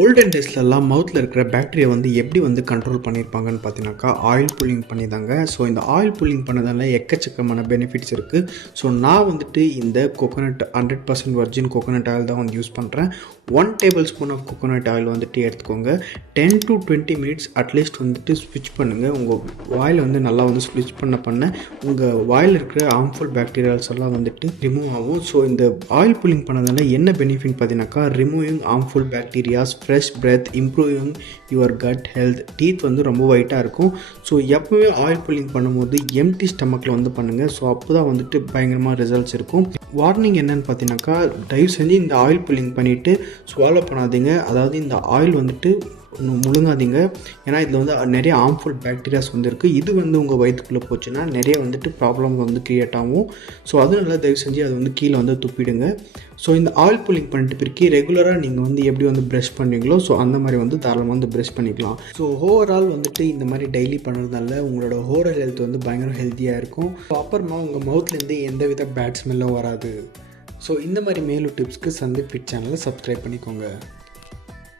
Olden டேஸ்லலாம் மவுத்தில் இருக்கிற bacteria வந்து எப்படி வந்து கண்ட்ரோல் பண்ணியிருப்பாங்கன்னு பார்த்தீங்கன்னாக்கா ஆயில் புல்லிங் பண்ணிதாங்க. ஸோ இந்த ஆயில் புல்லிங் பண்ணதால எக்கச்சக்கமான பெனிஃபிட்ஸ் இருக்குது. ஸோ நான் வந்துட்டு இந்த கோகோனட் 100% வர்ஜின் கோகோனட் ஆயில் தான் வந்து யூஸ் பண்ணுறேன். 1 tablespoon of coconut oil வந்துட்டு எடுத்துக்கோங்க. 10 to 20 மினிட்ஸ் அட்லீஸ்ட் வந்துட்டு ஸ்விட்ச் பண்ணுங்கள். உங்கள் வாயில் வந்து நல்லா வந்து ஸ்விட்ச் பண்ண உங்கள் வாயில் இருக்கிற ஹார்ம்ஃபுல் பேக்டீரியாஸ் எல்லாம் வந்துட்டு ரிமூவ் ஆகும். ஸோ இந்த ஆயில் புல்லிங் பண்ணதால என்ன பெனிஃபிட் பார்த்தீங்கன்னாக்கா removing harmful bacterias, fresh breath, improving your cut health, teeth வந்து ரொம்ப ஒயிட்டாக இருக்கும். ஸோ எப்போவே ஆயில் புல்லிங் பண்ணும்போது எம்டி ஸ்டமக்கில் வந்து பண்ணுங்கள். ஸோ அப்போ தான் வந்துட்டு பயங்கரமாக ரிசல்ட்ஸ் இருக்கும். வார்னிங் என்னென்னு பார்த்தீங்கன்னாக்கா தயவு செஞ்சு இந்த ஆயில் புல்லிங் பண்ணிவிட்டு ஸ்வாலோ பண்ணாதீங்க. அதாவது இந்த ஆயில் வந்துட்டு முழுங்காதீங்க. ஏன்னா இதில் வந்து நிறைய ஹார்ம்ஃபுல் பேக்டீரியாஸ் வந்து இருக்குது. இது வந்து உங்கள் வயிற்றுக்குள்ளே போச்சுன்னா நிறைய வந்துட்டு ப்ராப்ளம் வந்து க்ரியேட் ஆகும். ஸோ அதனால தயவு செஞ்சு அதை வந்து கீழே வந்து துப்பிடுங்க. ஸோ இந்த ஆயில் புல்லிங் பண்ணிட்டு பிறகு ரெகுலராக நீங்கள் வந்து எப்படி வந்து ப்ரஷ் பண்ணுவீங்களோ ஸோ அந்த மாதிரி வந்து தாராளமாக வந்து ப்ரஷ் பண்ணிக்கலாம். ஸோ ஓவரால் வந்துட்டு இந்த மாதிரி டெய்லி பண்ணுறதுனால உங்களோட ஓரல் ஹெல்த் வந்து பயங்கர ஹெல்த்தியாக இருக்கும். ஸோ அப்புறமா உங்கள் மவுத்லேருந்து எந்த வித பேட் ஸ்மெல்லும் வராது. ஸோ இந்த மாதிரி மேலும் டிப்ஸ்க்கு சந்தீப் ஃபிட் சேனலை சப்ஸ்கிரைப் பண்ணிக்கோங்க.